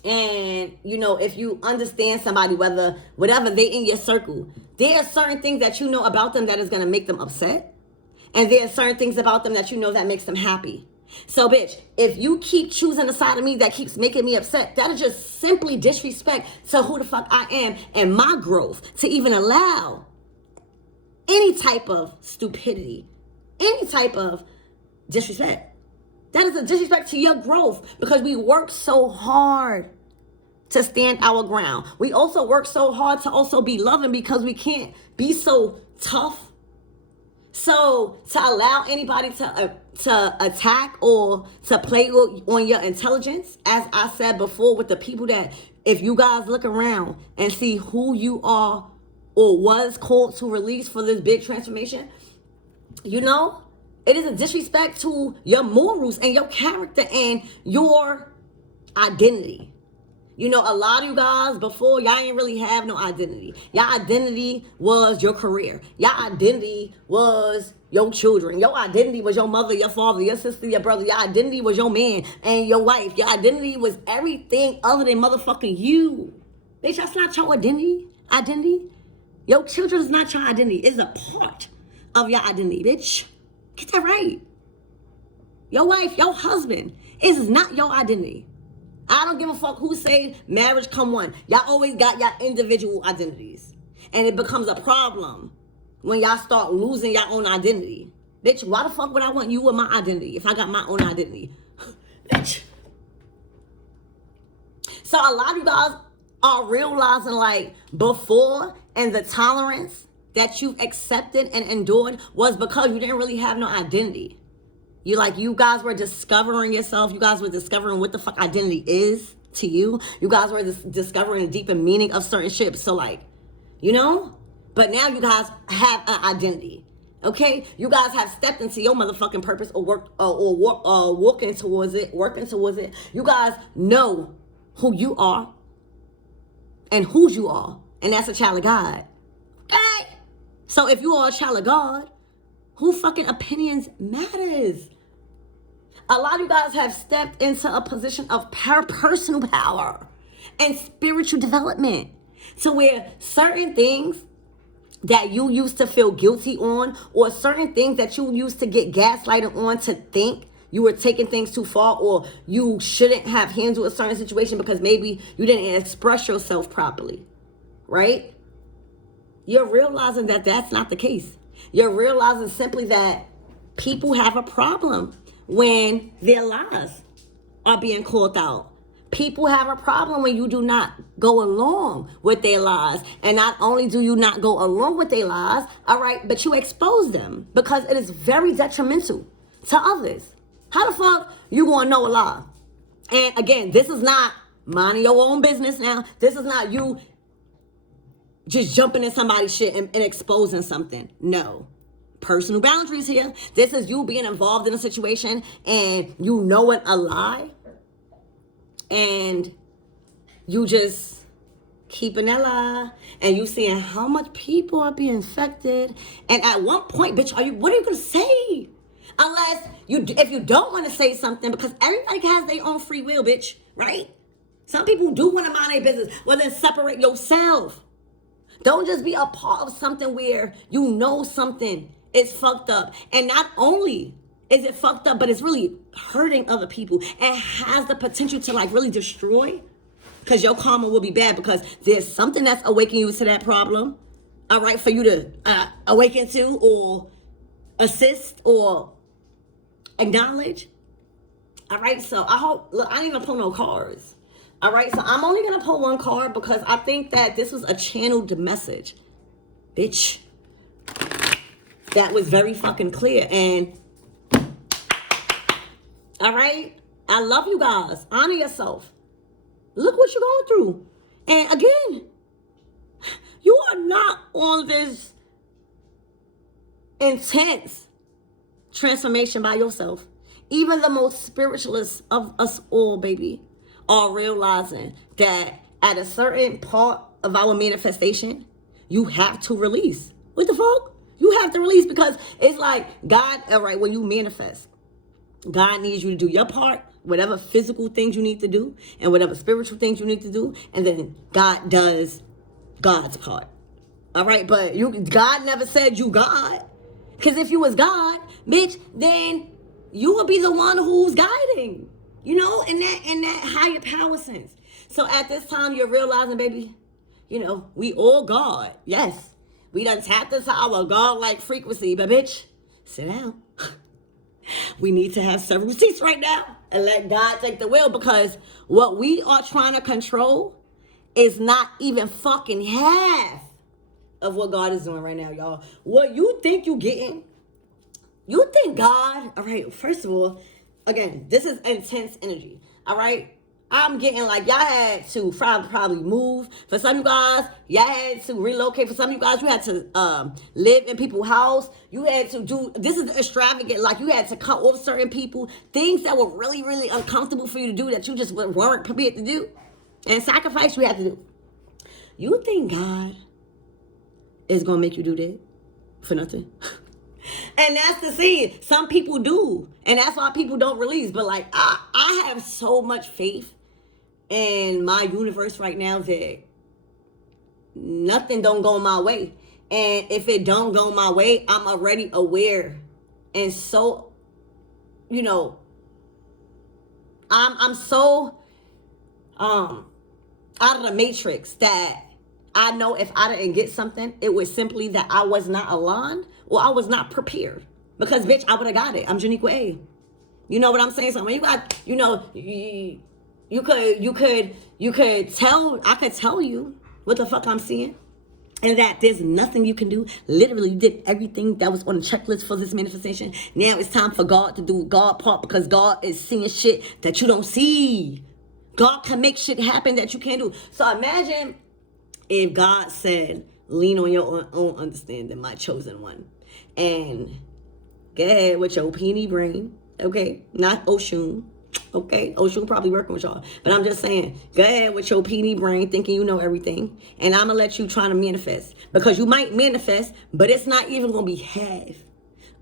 and, you know, if you understand somebody, whatever they in your circle, there are certain things that you know about them that is going to make them upset. And there are certain things about them that you know that makes them happy. So, bitch, if you keep choosing a side of me that keeps making me upset, that is just simply disrespect to who the fuck I am and my growth, to even allow any type of stupidity, any type of disrespect. That is a disrespect to your growth, because we work so hard to stand our ground. We also work so hard to also be loving, because we can't be so tough. So to allow anybody to attack or to play on your intelligence, as I said before, with the people that, if you guys look around and see who you are or was called to release for this big transformation, you know, it is a disrespect to your morals and your character and your identity. You know, a lot of you guys before, y'all didn't really have no identity. Your identity was your career. Your identity was your children. Your identity was your mother, your father, your sister, your brother. Your identity was your man and your wife. Your identity was everything other than motherfucking you. Bitch, that's not your identity. Your children is not your identity. It's a part of your identity, bitch. Get that right. Your wife, your husband is not your identity. I don't give a fuck who say marriage come one. Y'all always got your individual identities. And it becomes a problem when y'all start losing your own identity. Bitch, why the fuck would I want you with my identity if I got my own identity? Bitch. So a lot of you guys are realizing, like, before, and the tolerance that you've accepted and endured was because you didn't really have no identity. You guys were discovering yourself. You guys were discovering what the fuck identity is to you. You guys were discovering the deeper meaning of certain shit. So, like, you know? But now you guys have an identity. Okay? You guys have stepped into your motherfucking purpose or working towards it. You guys know who you are and whose you are. And that's a child of God. Okay? So if you are a child of God, who fucking opinions matters? A lot of you guys have stepped into a position of personal power and spiritual development, to where certain things that you used to feel guilty on, or certain things that you used to get gaslighted on to think you were taking things too far, or you shouldn't have handled a certain situation because maybe you didn't express yourself properly, right? You're realizing that that's not the case. You're realizing simply that people have a problem when their lies are being called out. People have a problem when you do not go along with their lies. And not only do you not go along with their lies, all right, but you expose them, because it is very detrimental to others. How the fuck you gonna know a lie? And again, this is not minding your own business now. This is not you just jumping in somebody's shit and exposing something. No. Personal boundaries here. This is you being involved in a situation and you knowing a lie and you just keeping that lie, and you seeing how much people are being infected. And at one point, bitch, what are you gonna say? Unless if you don't want to say something, because everybody has their own free will, bitch, right? Some people do want to mind their business. Well, then separate yourself. Don't just be a part of something where you know something is fucked up. And not only is it fucked up, but it's really hurting other people and has the potential to, like, really destroy. Because your karma will be bad, because there's something that's awakening you to that problem, all right, for you to awaken to or assist or acknowledge. All right, so I hope, look, I ain't gonna pull no cards. All right, so I'm only gonna pull one card because I think that this was a channeled message, bitch. That was very fucking clear. And all right, I love you guys. Honor yourself. Look what you're going through. And again, you are not on this intense transformation by yourself. Even the most spiritualist of us all, baby, are realizing that at a certain part of our manifestation, you have to release. What the fuck? You have to release, because it's like God, all right, when you manifest, God needs you to do your part, whatever physical things you need to do, and whatever spiritual things you need to do, and then God does God's part. All right, but God never said you God. Because if you was God, bitch, then you would be the one who's guiding, you know, in that higher power sense. So at this time, you're realizing, baby, you know, we all God. Yes, we done tapped into our God-like frequency, but bitch, sit down. We need to have several seats right now and let God take the wheel, because what we are trying to control is not even fucking half of what God is doing right now, y'all. What you think you getting, you think God, all right, first of all, again, this is intense energy, all right? I'm getting like, y'all had to probably move. For some of you guys, y'all had to relocate. For some of you guys, you had to live in people's house. You had to do, this is extravagant, like you had to cut off certain people, things that were really, really uncomfortable for you to do that you just weren't prepared to do. And sacrifice you had to do. You think God is going to make you do that for nothing? And that's the thing. Some people do. And that's why people don't release. But like, I have so much faith in my universe right now that nothing don't go my way. And if it don't go my way, I'm already aware. And so, you know, I'm so out of the matrix that I know if I didn't get something, it was simply that I was not aligned or I was not prepared. Because, bitch, I would have got it. I'm Janiqua A. You know what I'm saying? So when you got, you know, you could tell, I could tell you what the fuck I'm seeing. And that there's nothing you can do. Literally, you did everything that was on the checklist for this manifestation. Now it's time for God to do God part, because God is seeing shit that you don't see. God can make shit happen that you can't do. So imagine if God said, lean on your own understanding, my chosen one. And go ahead with your peony brain, okay? Not Oshun, okay? Oshun probably working with y'all. But I'm just saying, go ahead with your peony brain thinking you know everything. And I'm going to let you try to manifest. Because you might manifest, but it's not even going to be half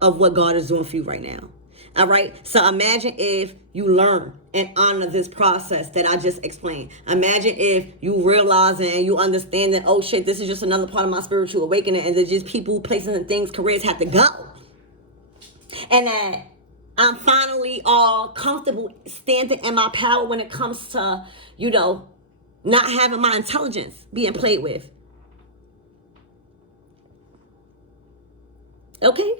of what God is doing for you right now. All right. So imagine if you learn and honor this process that I just explained. Imagine if you realize and you understand that, oh shit, this is just another part of my spiritual awakening, and that just people, places, and things, careers have to go. And that I'm finally all comfortable standing in my power when it comes to, you know, not having my intelligence being played with. Okay?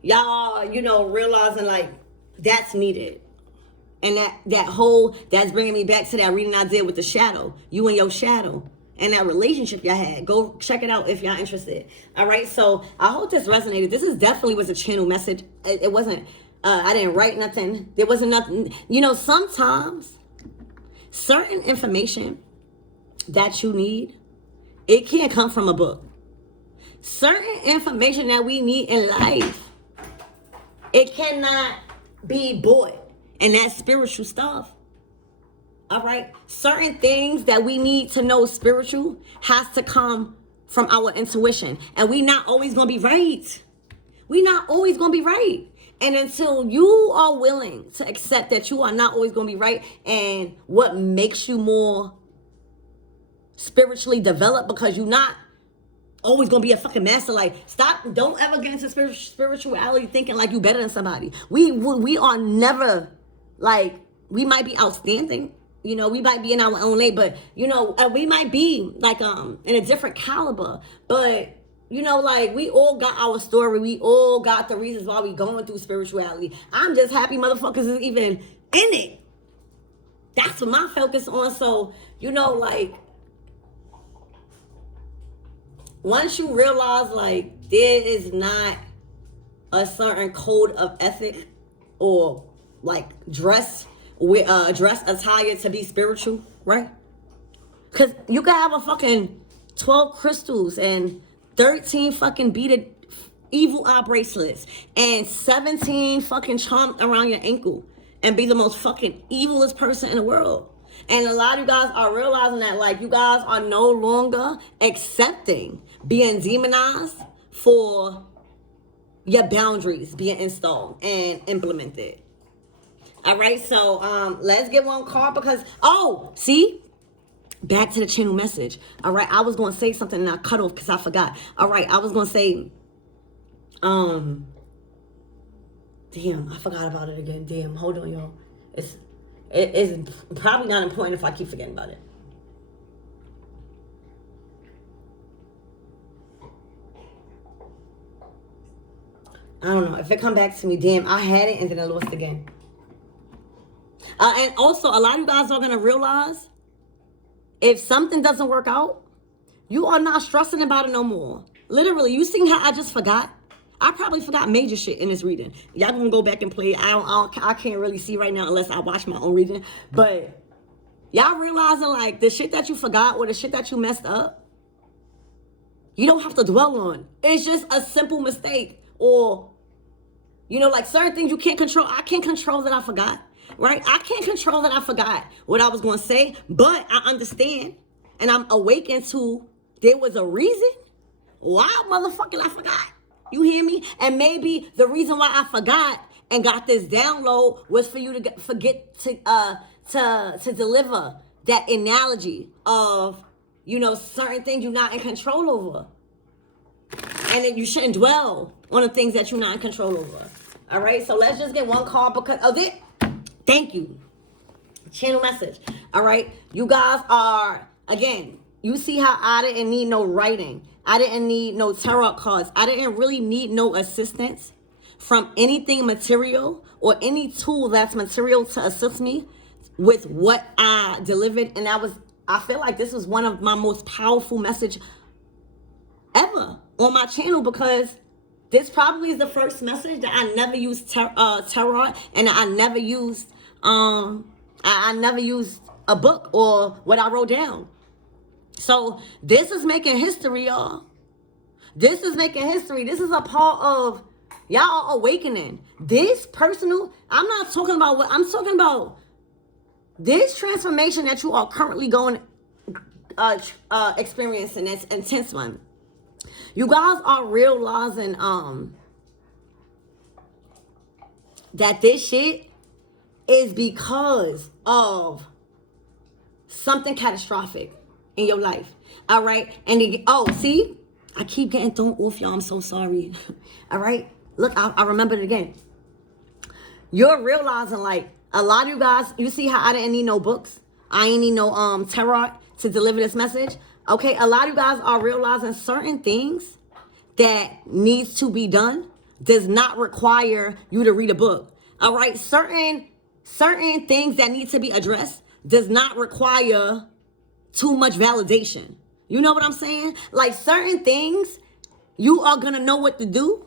Y'all, you know, realizing like that's needed. And that's bringing me back to that reading I did with the shadow, you and your shadow, and that relationship y'all had. Go check it out if y'all interested. All right, so I hope this resonated. This is definitely was a channel message. It wasn't, I didn't write nothing. There wasn't nothing. You know, sometimes certain information that you need, it can't come from a book. Certain information that we need in life, it cannot be bought. And that's spiritual stuff. All right. Certain things that we need to know spiritual has to come from our intuition. And we not always going to be right. We not always going to be right. And until you are willing to accept that you are not always going to be right, and what makes you more spiritually developed, because you're not always gonna be a fucking master. Like, stop, don't ever get into spirituality thinking like you better than somebody. We are never, like, we might be outstanding, you know, we might be in our own lane, but you know, we might be like in a different caliber, but you know, like, we all got our story, we all got the reasons why we going through spirituality. I'm just happy motherfuckers is even in it. That's what my focus on. So, you know, like, once you realize, like, there is not a certain code of ethic or, like, dress attire to be spiritual, right? Because you can have a fucking 12 crystals and 13 fucking beaded evil eye bracelets and 17 fucking charms around your ankle and be the most fucking evilest person in the world. And a lot of you guys are realizing that, like, you guys are no longer accepting being demonized for your boundaries being installed and implemented. All right, so let's get one card because, see? Back to the channel message. All right, I was going to say something and I cut off because I forgot. All right, I was going to say, damn, I forgot about it again. Damn, hold on, y'all. It's probably not important if I keep forgetting about it. I don't know. If it come back to me, damn, I had it and then I lost again. And also, a lot of you guys are going to realize if something doesn't work out, you are not stressing about it no more. Literally, you seen how I just forgot? I probably forgot major shit in this reading. Y'all gonna go back and play. I can't really see right now unless I watch my own reading. But y'all realizing, like, the shit that you forgot or the shit that you messed up, you don't have to dwell on. It's just a simple mistake. Or, you know, like certain things you can't control. I can't control that I forgot, right? I can't control that I forgot what I was going to say, but I understand and I'm awakened to there was a reason why motherfucking I forgot. You hear me? And maybe the reason why I forgot and got this download was for you to forget to deliver that analogy of, you know, certain things you're not in control over. And then you shouldn't dwell on the things that you're not in control over. All right, so let's just get one card because of it. Thank you. Channel message. All right, you guys are, again, you see how I didn't need no writing. I didn't need no tarot cards. I didn't really need no assistance from anything material or any tool that's material to assist me with what I delivered. And I feel like this was one of my most powerful message ever on my channel, because this probably is the first message that I never used tarot, and I never used I never used a book or what I wrote down. So this is making history, y'all. This is making history. This is a part of y'all awakening. This personal, I'm not talking about what I'm talking about. This transformation that you are currently experiencing, that's intense one. You guys are realizing that this shit is because of something catastrophic in your life. All right? And see? I keep getting thrown off, y'all. I'm so sorry. All right? Look, I remembered it again. You're realizing, like, a lot of you guys, you see how I didn't need no books? I ain't need no tarot to deliver this message. Okay, a lot of you guys are realizing certain things that needs to be done does not require you to read a book. All right, certain things that need to be addressed does not require too much validation. You know what I'm saying? Like, certain things, you are gonna know what to do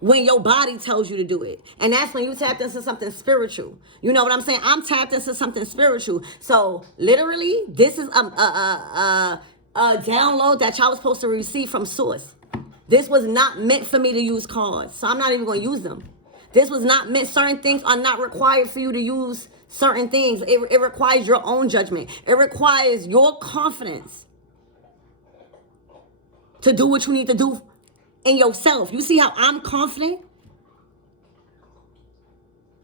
when your body tells you to do it. And that's when you tapped into something spiritual. You know what I'm saying? I'm tapped into something spiritual. So literally, this is a download that y'all was supposed to receive from source. This was not meant for me to use cards. So I'm not even going to use them. This was not meant. Certain things are not required for you to use certain things. It requires your own judgment. It requires your confidence to do what you need to do in yourself. You see how I'm confident?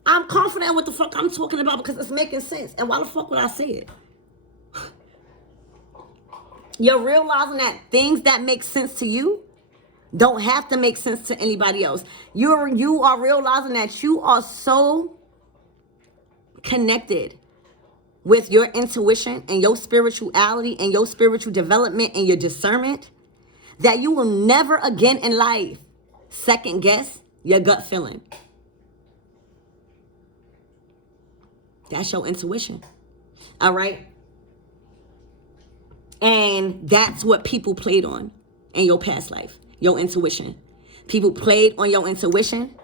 I'm confident in what the fuck I'm talking about because it's making sense. And why the fuck would I say it? You're realizing that things that make sense to you don't have to make sense to anybody else. You are realizing that you are so connected with your intuition and your spirituality and your spiritual development and your discernment that you will never again in life second guess your gut feeling. That's your intuition. All right? And that's what people played on in your past life, your intuition. People played on your intuition.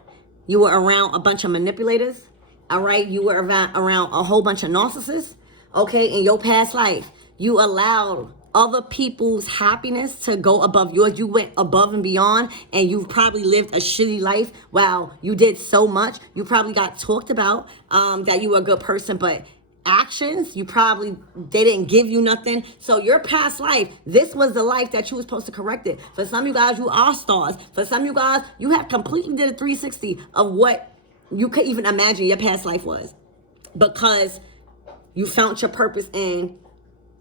You were around a bunch of manipulators. All right? You were around a whole bunch of narcissists. Okay? In your past life, you allowed other people's happiness to go above yours. You went above and beyond, and you've probably lived a shitty life. Wow, you did so much. You probably got talked about that you were a good person, but actions. They didn't give you nothing. So your past life, this was the life that you were supposed to correct it. For some of you guys, you are stars. For some of you guys, you have completely did a 360 of what you could even imagine your past life was. Because you found your purpose and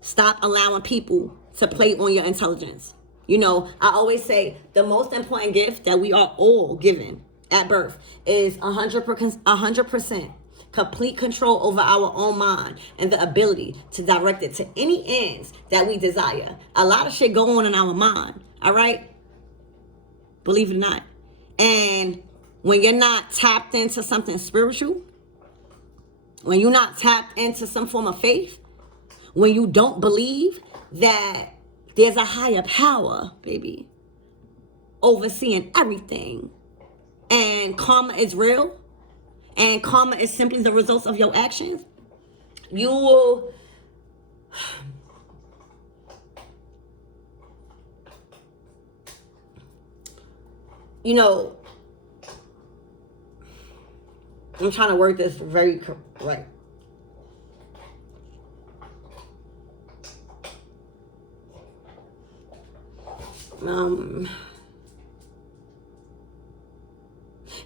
stop allowing people to play on your intelligence. You know, I always say the most important gift that we are all given at birth is 100% complete control over our own mind and the ability to direct it to any ends that we desire. A lot of shit go on in our mind, all right? Believe it or not. And when you're not tapped into something spiritual, when you're not tapped into some form of faith, when you don't believe that there's a higher power, baby, overseeing everything, and karma is real, and karma is simply the results of your actions, you will, you know, I'm trying to word this very right.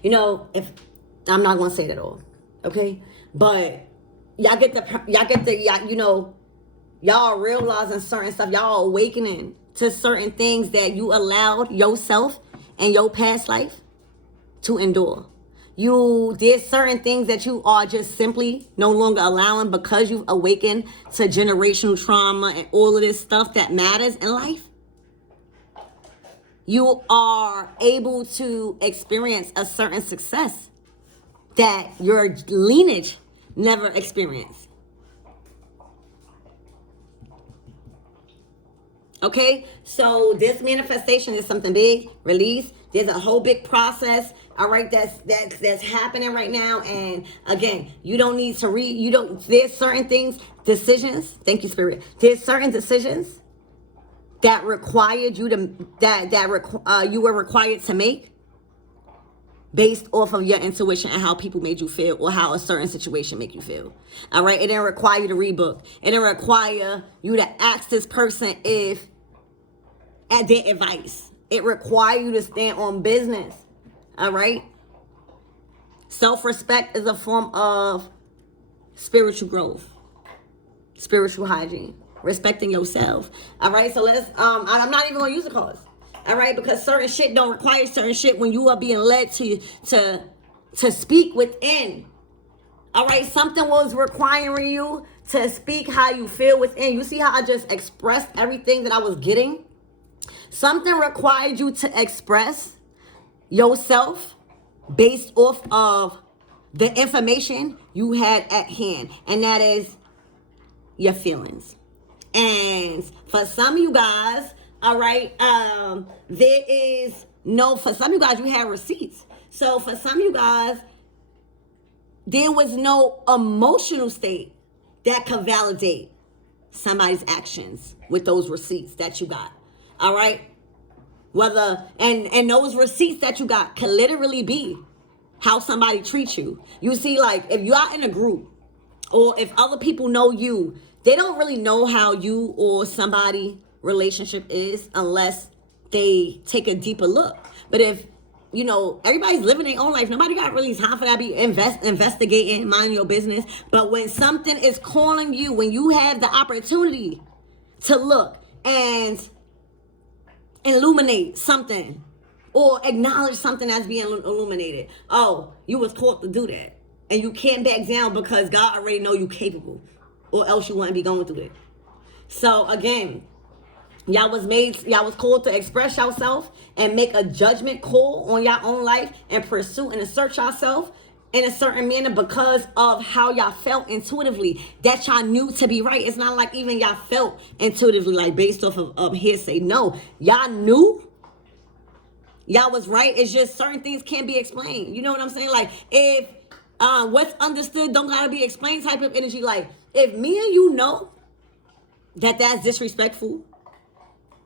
You know, if I'm not gonna say it at all, okay? But y'all you know, y'all realizing certain stuff, y'all awakening to certain things that you allowed yourself and your past life to endure. There's certain things that you are just simply no longer allowing because you've awakened to generational trauma and all of this stuff that matters in life. You are able to experience a certain success that your lineage never experienced. Okay, so this manifestation is something big, release. There's a whole big process, all right, that's happening right now. And again, you don't need to there's certain things, decisions, thank you, Spirit. There's certain decisions that required you to, you were required to make based off of your intuition and how people made you feel or how a certain situation make you feel. All right, it didn't require you to read book. It didn't require you to ask this person at their advice. It requires you to stand on business. All right. Self-respect is a form of spiritual growth, spiritual hygiene, respecting yourself. All right. So I'm not even gonna use the cards. All right, because certain shit don't require certain shit when you are being led to speak within. All right, something was requiring you to speak how you feel within. You see how I just expressed everything that I was getting? Something required you to express yourself based off of the information you had at hand, and that is your feelings. And for some of you guys, all right, for some of you guys, you have receipts. So for some of you guys, there was no emotional state that could validate somebody's actions with those receipts that you got. All right. And those receipts that you got can literally be how somebody treats you. You see, like if you are in a group or if other people know you, they don't really know how you or somebody relationship is unless they take a deeper look. But if you know everybody's living their own life, nobody got really time for that. Be investigating, mind your business. But when something is calling you, when you have the opportunity to look and illuminate something or acknowledge something that's being illuminated, oh, you was taught to do that, and you can't back down because God already know you capable, or else you wouldn't be going through it. So again, y'all was called to express yourself and make a judgment call on your own life and pursue and assert yourself in a certain manner because of how y'all felt intuitively that y'all knew to be right. It's not like even y'all felt intuitively like based off of hearsay. No, y'all knew y'all was right. It's just certain things can't be explained. You know what I'm saying? Like if what's understood don't gotta be explained type of energy. Like if me and you know that's disrespectful,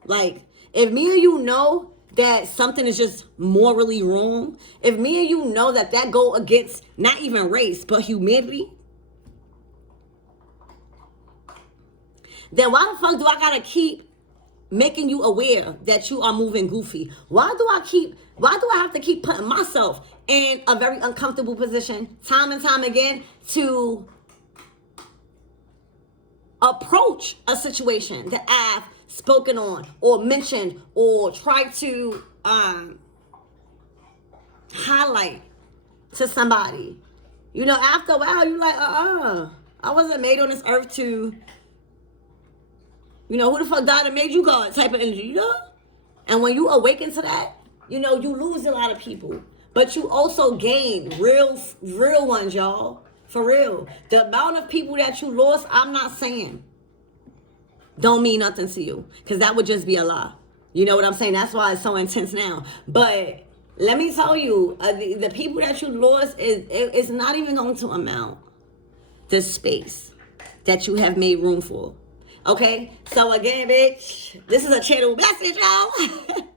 like, if me and you know that something is just morally wrong, if me and you know that go against not even race, but humanity, then why the fuck do I gotta keep making you aware that you are moving goofy? Why do I have to keep putting myself in a very uncomfortable position time and time again to approach a situation that I've spoken on or mentioned or tried to highlight to somebody? You know, after a while, you're like, I wasn't made on this earth to, you know, who the fuck died and made you God type of energy, you know? And when you awaken to that, you know, you lose a lot of people. But you also gain real ones, y'all. For real. The amount of people that you lost, I'm not saying don't mean nothing to you. Because that would just be a lie. You know what I'm saying? That's why it's so intense now. But let me tell you, the people that you lost, it's not even going to amount the space that you have made room for. Okay? So again, bitch, this is a channel message, y'all.